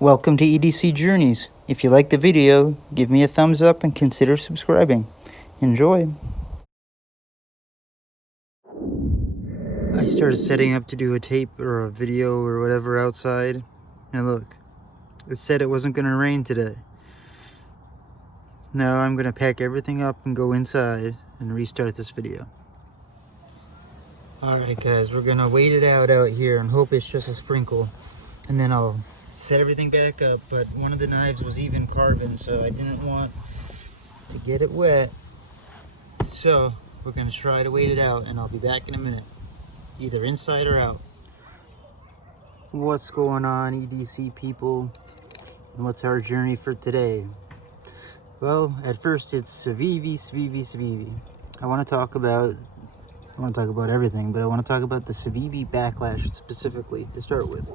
Welcome to EDC Journeys. If you like the video, give me a thumbs up and consider subscribing. Enjoy. I started setting up to do a tape or a video or whatever outside, and look, it said it wasn't going to rain today. Now I'm going to pack everything up and go inside and restart this video. Alright guys, we're going to wait it out here and hope it's just a sprinkle, and then I'll set everything back up. But one of the knives was even carbon, so I didn't want to get it wet, so we're going to try to wait it out, and I'll be back in a minute, either inside or out. What's going on, EDC people, and what's our journey for today? Well, at first it's Civivi. I want to talk about everything, but I want to talk about the Civivi Baklash specifically to start with.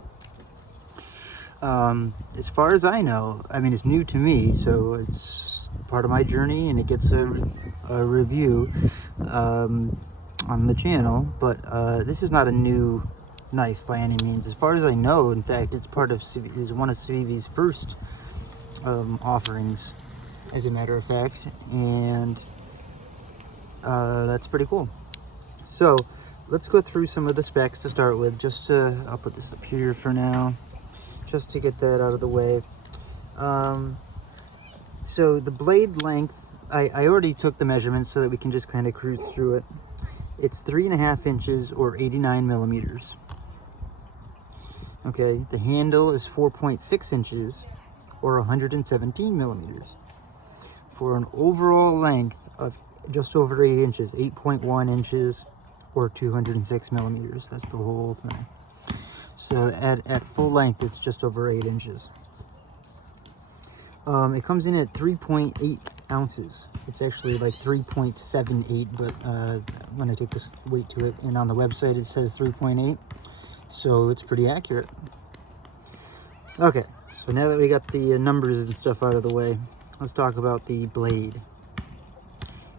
As far as I know, I mean, it's new to me, so it's part of my journey, and it gets a review on the channel. But this is not a new knife by any means. As far as I know, in fact, it's one of Civivi's first offerings, as a matter of fact, and that's pretty cool. So let's go through some of the specs to start with. I'll put this up here for now, just to get that out of the way. So the blade length, I already took the measurements so that we can just kind of cruise through it. It's 3.5 inches or 89 millimeters. Okay, the handle is 4.6 inches or 117 millimeters. For an overall length of just over 8 inches, 8.1 inches or 206 millimeters. That's the whole thing. So at full length, it's just over 8 inches. It comes in at 3.8 ounces. It's actually like 3.78, but when I take this weight to it, and on the website it says 3.8, so it's pretty accurate. Okay, so now that we got the numbers and stuff out of the way, let's talk about the blade.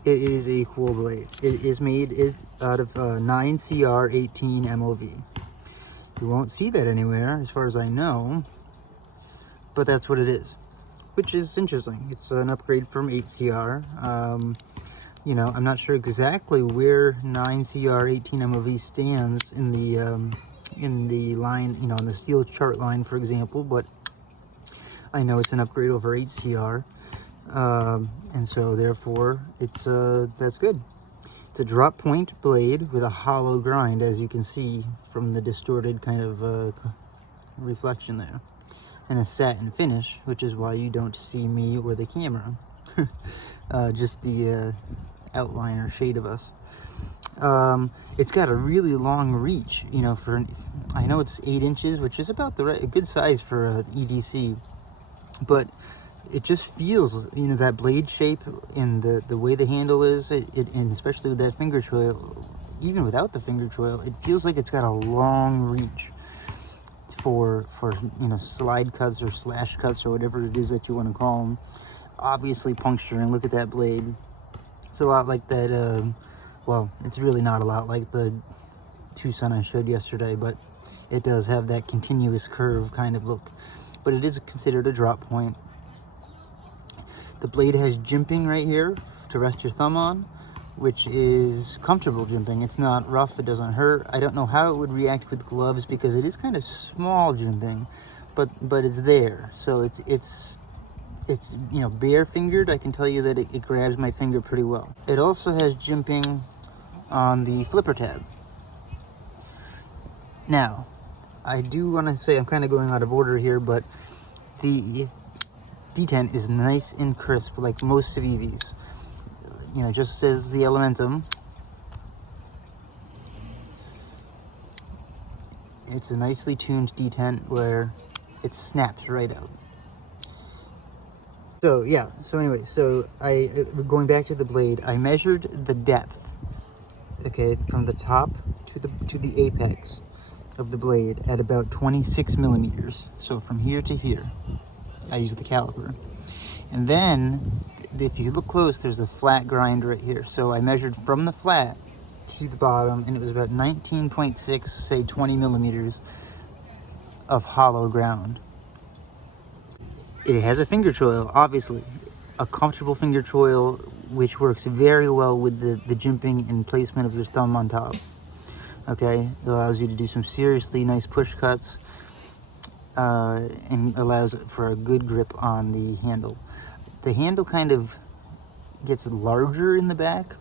It is a cool blade. It is made out of 9CR18 MOV. You won't see that anywhere, as far as I know, but that's what it is, which is interesting. It's an upgrade from 8CR. You know, I'm not sure exactly where 9CR18 MOV stands in the line, you know, in the steel chart line, for example, but I know it's an upgrade over 8CR. And so therefore that's good. It's a drop point blade with a hollow grind, as you can see from the distorted kind of reflection there, and a satin finish, which is why you don't see me or the camera. Just the outline or shade of us. It's got a really long reach, you know, I know it's 8 inches, which is about a good size for a EDC, but it just feels, you know, that blade shape and the way the handle is, and especially with that finger choil, even without the finger choil, it feels like it's got a long reach for you know, slide cuts or slash cuts or whatever it is that you want to call them. Obviously puncturing. Look at that blade. It's a lot like that. Well, it's really not a lot like the Tucson I showed yesterday, but it does have that continuous curve kind of look. But it is considered a drop point. The blade has jimping right here to rest your thumb on, which is comfortable jimping. It's not rough, it doesn't hurt. I don't know how it would react with gloves because it is kind of small jimping, but it's there. So it's you know, bare fingered. I can tell you that it grabs my finger pretty well. It also has jimping on the flipper tab. Now, I do want to say, I'm kind of going out of order here, but the detent is nice and crisp, like most Civivis. You know, just as the Elementum, it's a nicely tuned detent where it snaps right out. So yeah, so anyway, so going back to the blade, I measured the depth, okay, from the top to the apex of the blade at about 26 millimeters. So from here to here, I used the caliper. And then, if you look close, there's a flat grind right here. So I measured from the flat to the bottom, and it was about 19.6, say 20 millimeters of hollow ground. It has a finger choil, obviously. A comfortable finger choil, which works very well with the jimping and placement of your thumb on top. Okay, it allows you to do some seriously nice push cuts, and allows for a good grip on the handle. The handle kind of gets larger in the back.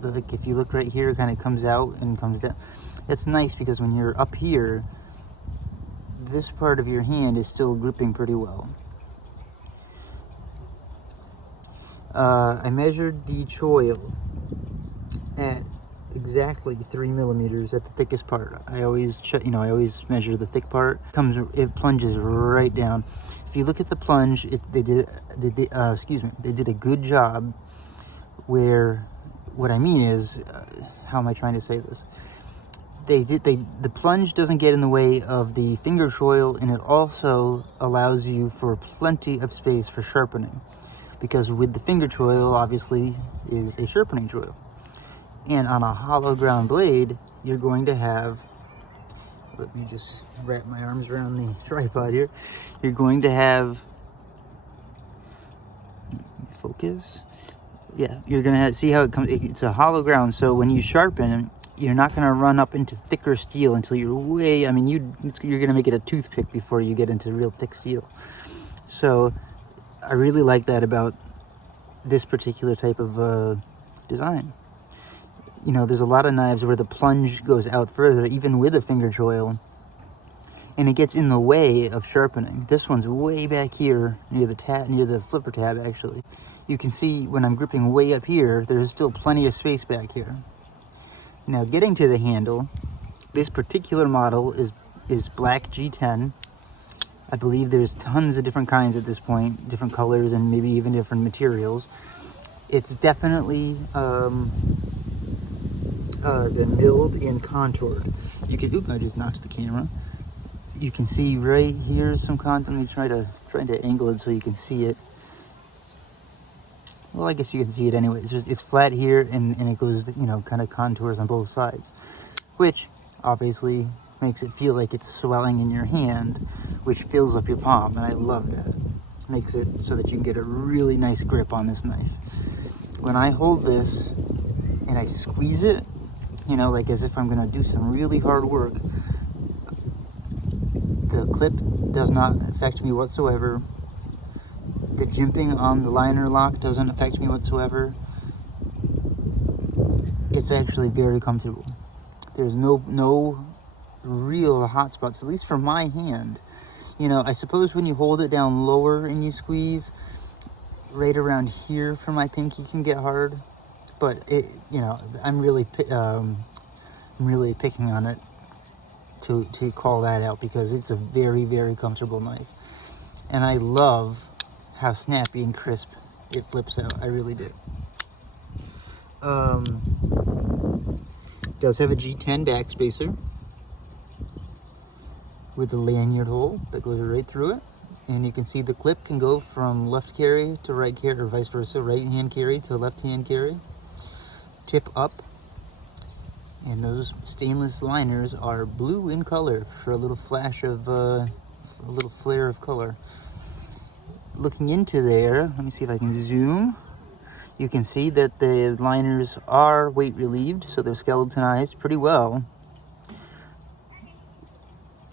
Like if you look right here, it kind of comes out and comes down. That's nice because when you're up here, this part of your hand is still gripping pretty well. I measured the choil at exactly 3 millimeters at the thickest part. I always check, I always measure the thick part. It plunges right down. If you look at the plunge, they did a good job. Where, what I mean is, how am I trying to say this? The plunge doesn't get in the way of the finger choil, and it also allows you for plenty of space for sharpening, because with the finger choil obviously is a sharpening choil, and on a hollow ground blade you're going to have, let me just wrap my arms around the tripod here, you're going to have, focus, yeah, you're gonna see how it comes. It's a hollow ground, so when you sharpen, you're not going to run up into thicker steel until you're way, you're going to make it a toothpick before you get into real thick steel. So I really like that about this particular type of design. There's a lot of knives where the plunge goes out further, even with a finger choil, and it gets in the way of sharpening. This one's way back here near the flipper tab. Actually, you can see when I'm gripping way up here, there's still plenty of space back here. Now, getting to the handle, this particular model is black G10. I believe there's tons of different kinds at this point, different colors and maybe even different materials. It's definitely been milled and contoured. You can, I just knocked the camera. You can see right here some contour. Let me try to angle it so you can see it. Well, I guess you can see it anyway. It's flat here, and it goes, kind of contours on both sides, which obviously makes it feel like it's swelling in your hand, which fills up your palm, and I love that. Makes it so that you can get a really nice grip on this knife. When I hold this and I squeeze it, like as if I'm gonna do some really hard work, the clip does not affect me whatsoever. The jimping on the liner lock doesn't affect me whatsoever. It's actually very comfortable. There's no real hot spots, at least for my hand. I suppose when you hold it down lower and you squeeze, right around here for my pinky can get hard. But I'm really picking on it to call that out, because it's a very, very comfortable knife. And I love how snappy and crisp it flips out. I really do. Does have a G10 backspacer with a lanyard hole that goes right through it, and you can see the clip can go from left carry to right carry, or vice versa, right hand carry to left hand carry. Tip up, and those stainless liners are blue in color for a little flash of a little flare of color. Looking into there, let me see if I can zoom. You can see that the liners are weight relieved, so they're skeletonized pretty well,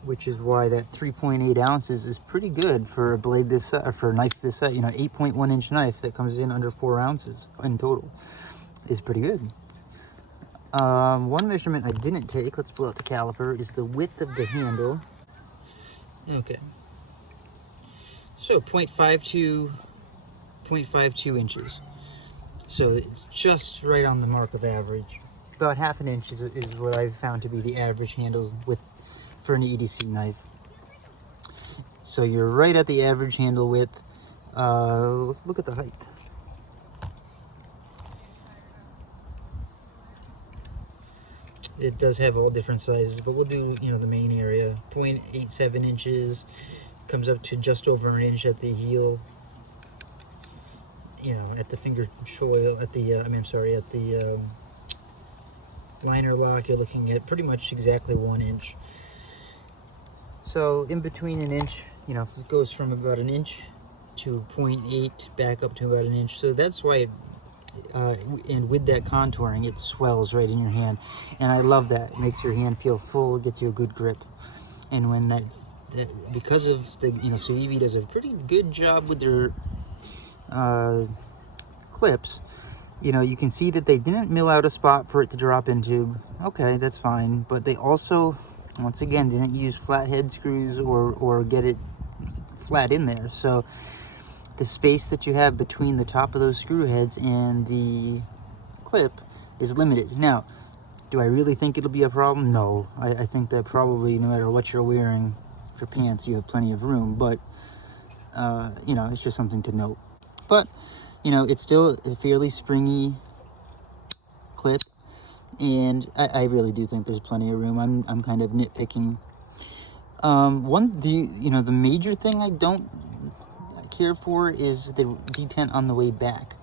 which is why that 3.8 ounces is pretty good for a blade this size, for a knife this size. 8.1 inch knife that comes in under 4 ounces in total is pretty good. One measurement I didn't take, let's pull out the caliper, is the width of the handle. Okay. So 0.52 inches. So it's just right on the mark of average. About half an inch is what I've found to be the average handles width for an EDC knife. So you're right at the average handle width. Let's look at the height. It does have all different sizes, but we'll do, the main area. 0.87 inches, comes up to just over an inch at the heel. At the finger choil, at the, at the liner lock, you're looking at pretty much exactly 1 inch. So in between an inch, if it goes from about an inch to 0.8 back up to about an inch. So that's why it, and with that contouring, it swells right in your hand. And I love that. It makes your hand feel full, gets you a good grip. And when that because of the, Civivi does a pretty good job with their clips, you can see that they didn't mill out a spot for it to drop into. Okay, that's fine. But they also, once again, didn't use flathead screws or get it flat in there. So the space that you have between the top of those screw heads and the clip is limited. Now, do I really think it'll be a problem? No. I think that probably no matter what you're wearing for pants, you have plenty of room. But, it's just something to note. But, it's still a fairly springy clip. And I really do think there's plenty of room. I'm kind of nitpicking. The major thing I don't care for is the detent on the way back.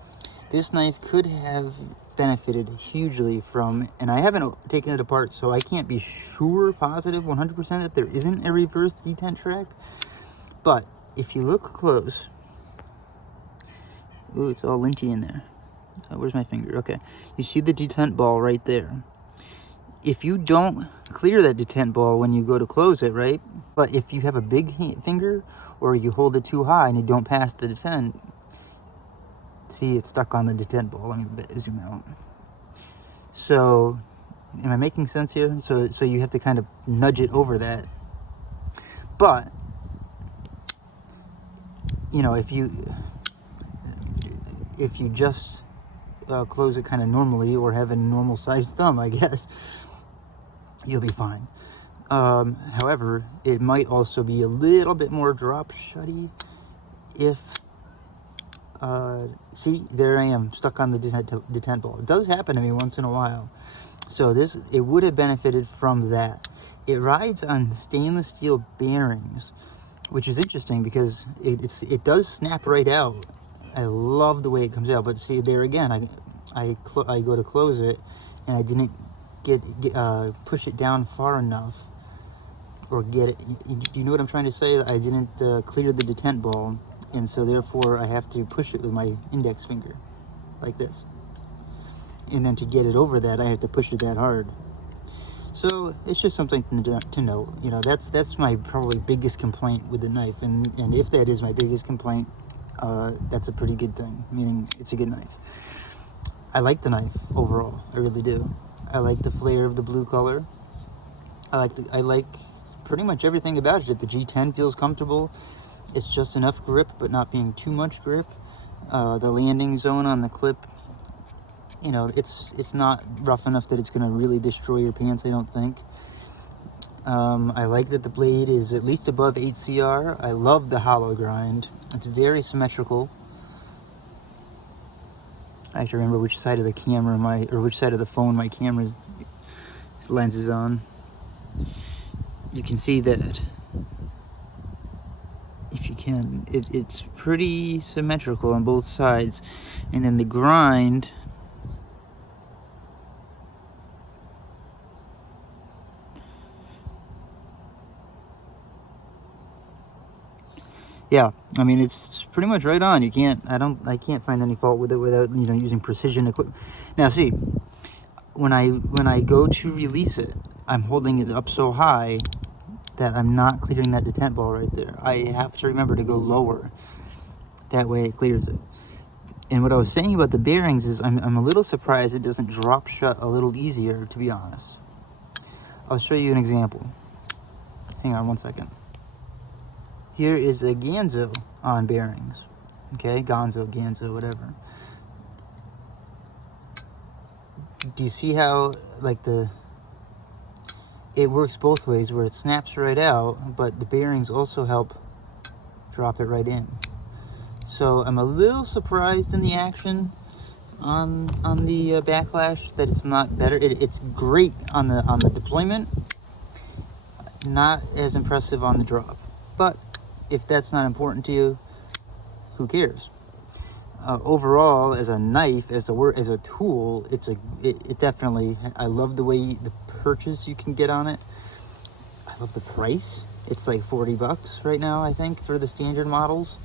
This knife could have benefited hugely from, and I haven't taken it apart, so I can't be positive 100% that there isn't a reverse detent track. But if you look close, ooh, it's all lynchy in there. Where's my finger? Okay, you see the detent ball right there. If you don't clear that detent ball when you go to close it, right? But if you have a big finger or you hold it too high and you don't pass the detent, see, it's stuck on the detent ball. Let me zoom out. So, am I making sense here? So you have to kind of nudge it over that. But, if you just close it kind of normally or have a normal sized thumb, I guess, you'll be fine. However, it might also be a little bit more drop shutty if, see, there I am stuck on the detent ball. It does happen to me once in a while. So it would have benefited from that. It rides on stainless steel bearings, which is interesting because it does snap right out. I love the way it comes out, but see, there again, I go to close it and I didn't push it down far enough or get it. Do you know what I'm trying to say? I didn't clear the detent ball, and so therefore I have to push it with my index finger like this, and then to get it over that I have to push it that hard. So it's just something to note. That's my probably biggest complaint with the knife, and if that is my biggest complaint, that's a pretty good thing, meaning it's a good knife. I like the knife overall, I really do. I like the flair of the blue color. I like pretty much everything about it. The G10 feels comfortable. It's just enough grip, but not being too much grip. The landing zone on the clip, it's not rough enough that it's going to really destroy your pants, I don't think. I like that the blade is at least above 8CR. I love the hollow grind. It's very symmetrical. I have to remember which side of the camera or which side of the phone my camera lens is on. You can see that, if you can, it's pretty symmetrical on both sides. And then the grind, yeah, I mean, it's pretty much right on. I can't find any fault with it without, using precision equipment. Now see, when I go to release it, I'm holding it up so high that I'm not clearing that detent ball right there. I have to remember to go lower. That way it clears it. And what I was saying about the bearings is I'm a little surprised it doesn't drop shut a little easier, to be honest. I'll show you an example. Hang on one second. Here is a Ganzo on bearings. Okay, Ganzo, whatever. Do you see how, it works both ways, where it snaps right out, but the bearings also help drop it right in. So I'm a little surprised in the action on the Baklash that it's not better. It's great on the deployment, not as impressive on the drop. But if that's not important to you, who cares? Overall, as a knife, as a tool, it definitely. I love the way the purchase you can get on it. I love the price. It's like $40 right now, I think, for the standard models.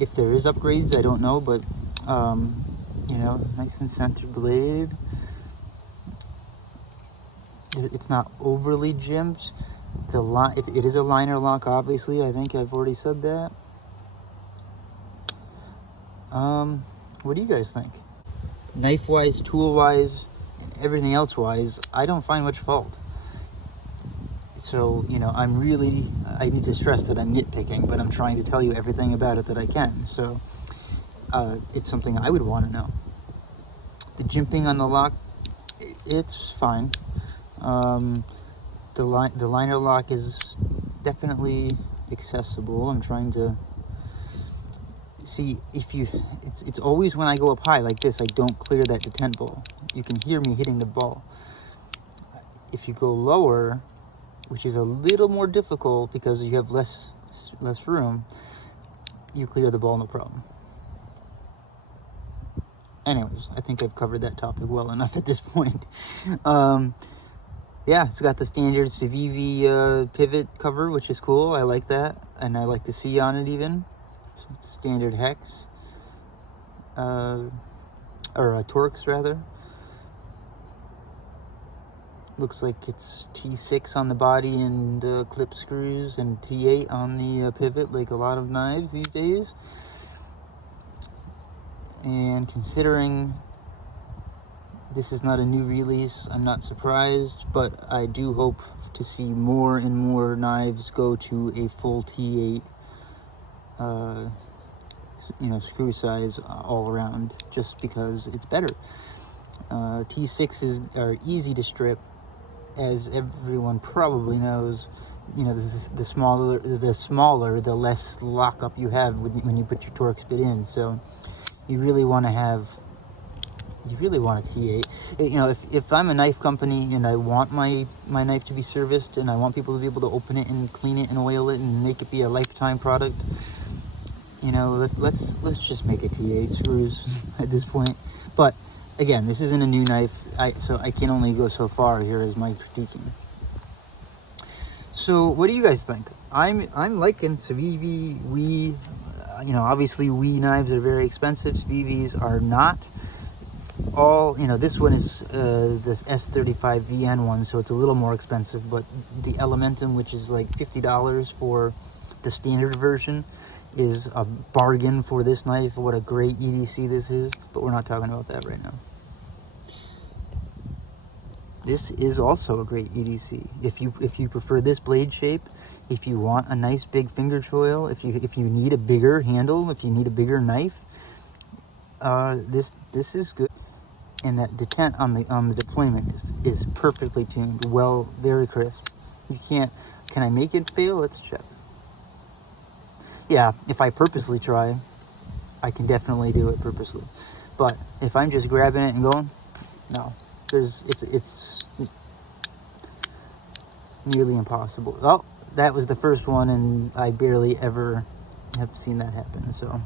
If there is upgrades, I don't know, but you know, nice and center blade. It's not overly jimped. It is a liner lock, obviously. I think I've already said that. What do you guys think? Knife-wise, tool-wise, everything else-wise, I don't find much fault. So, you know, I need to stress that I'm nitpicking, but I'm trying to tell you everything about it that I can. So, it's something I would want to know. The jimping on the lock, it's fine. The liner lock is definitely accessible. I'm trying to see if it's always when I go up high like this, I don't clear that detent ball. You can hear me hitting the ball. If you go lower, which is a little more difficult because you have less room, you clear the ball no problem. Anyways, I think I've covered that topic well enough at this point. Yeah, it's got the standard Civivi pivot cover, which is cool. I like that, and I like the C on it even. So it's standard hex, or Torx rather. Looks like it's T6 on the body and clip screws, and T8 on the pivot, like a lot of knives these days. And considering this is not a new release, I'm not surprised, but I do hope to see more and more knives go to a full T8, you know, screw size all around, just because it's better. T6s are easy to strip, as everyone probably knows. You know, the smaller, the less lockup you have when you put your Torx bit in. So you really want a T8. You know, if I'm a knife company and I want my knife to be serviced and I want people to be able to open it and clean it and oil it and make it be a lifetime product, you know, let's just make a T8 screws at this point. But again, this isn't a new knife, so I can only go so far here as my critiquing. So what do you guys think? I'm liking Civivi. You know, obviously knives are very expensive. Civivis are not. All, you know, this one is this S35 VN one, so it's a little more expensive, but the Elementum, which is like $50 for the standard version, is a bargain for this knife. What a great EDC this is, but we're not talking about that right now. This is also a great EDC. If you prefer this blade shape, if you want a nice big finger choil, if you need a bigger handle, if you need a bigger knife, this is good. And that detent on the deployment is perfectly tuned, well, very crisp. You can't. Can I make it fail? Let's check. Yeah, if I purposely try, I can definitely do it purposely. But if I'm just grabbing it and going, no. It's nearly impossible. Oh, that was the first one, and I barely ever have seen that happen. So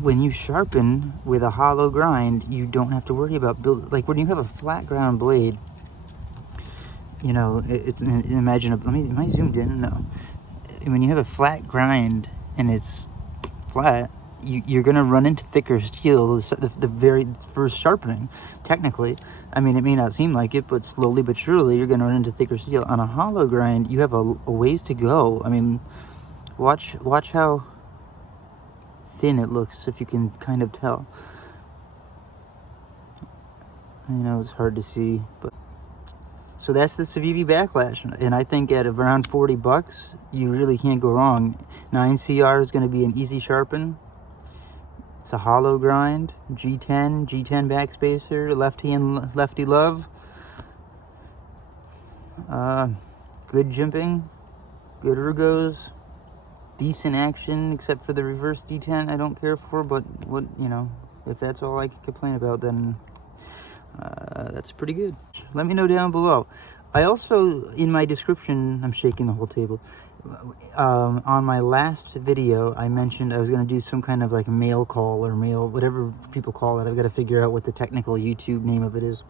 when you sharpen with a hollow grind, you don't have to worry about like when you have a flat ground blade, you know, imagine am I zoomed in? No. When you have a flat grind and it's flat, you're going to run into thicker steel the very first sharpening, technically. I mean, it may not seem like it, but slowly but surely you're going to run into thicker steel. On a hollow grind, you have a ways to go. I mean, watch how thin it looks, if you can kind of tell. I know it's hard to see, but so that's the Civivi Baklash, and I think at around $40, you really can't go wrong. 9CR is going to be an easy sharpen. It's a hollow grind, G10 backspacer, lefty love. Good jimping, good ergos, decent action, except for the reverse detent I don't care for, but what, you know, if that's all I can complain about, then that's pretty good. Let me know down below. I also, in my description, I'm shaking the whole table. On my last video, I mentioned I was going to do some kind of like mail call or mail, whatever people call it. I've got to figure out what the technical YouTube name of it is.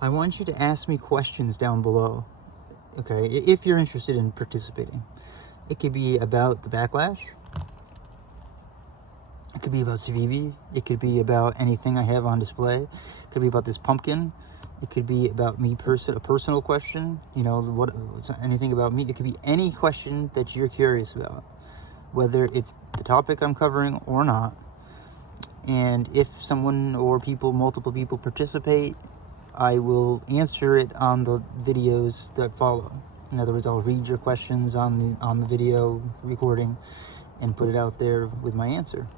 I want you to ask me questions down below, okay, if you're interested in participating. It could be about the Baklash. It could be about Civivi. It could be about anything I have on display. It could be about this pumpkin. It could be about me, a personal question. You know, anything about me. It could be any question that you're curious about, whether it's the topic I'm covering or not. And if someone or multiple people participate, I will answer it on the videos that follow. In other words, I'll read your questions on the video recording and put it out there with my answer.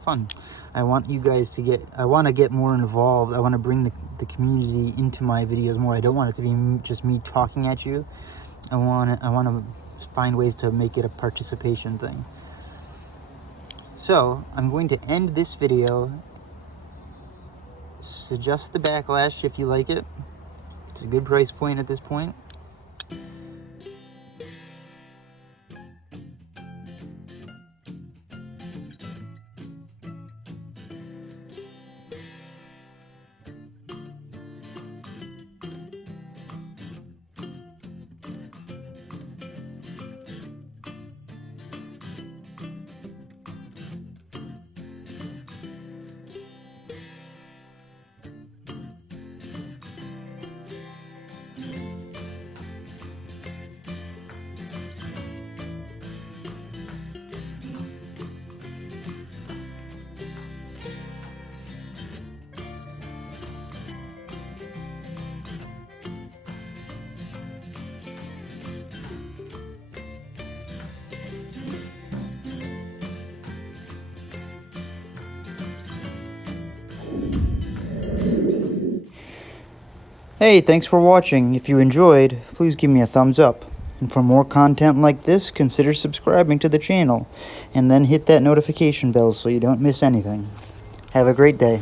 Fun. I want you guys to I want to get more involved. I want to bring the community into my videos more. I don't want it to be just me talking at you. I want to find ways to make it a participation thing. So I'm going to end this video. Suggest the Baklash if you like it. It's a good price point at this point. Hey, thanks for watching. If you enjoyed, please give me a thumbs up. And for more content like this, consider subscribing to the channel. And then hit that notification bell so you don't miss anything. Have a great day.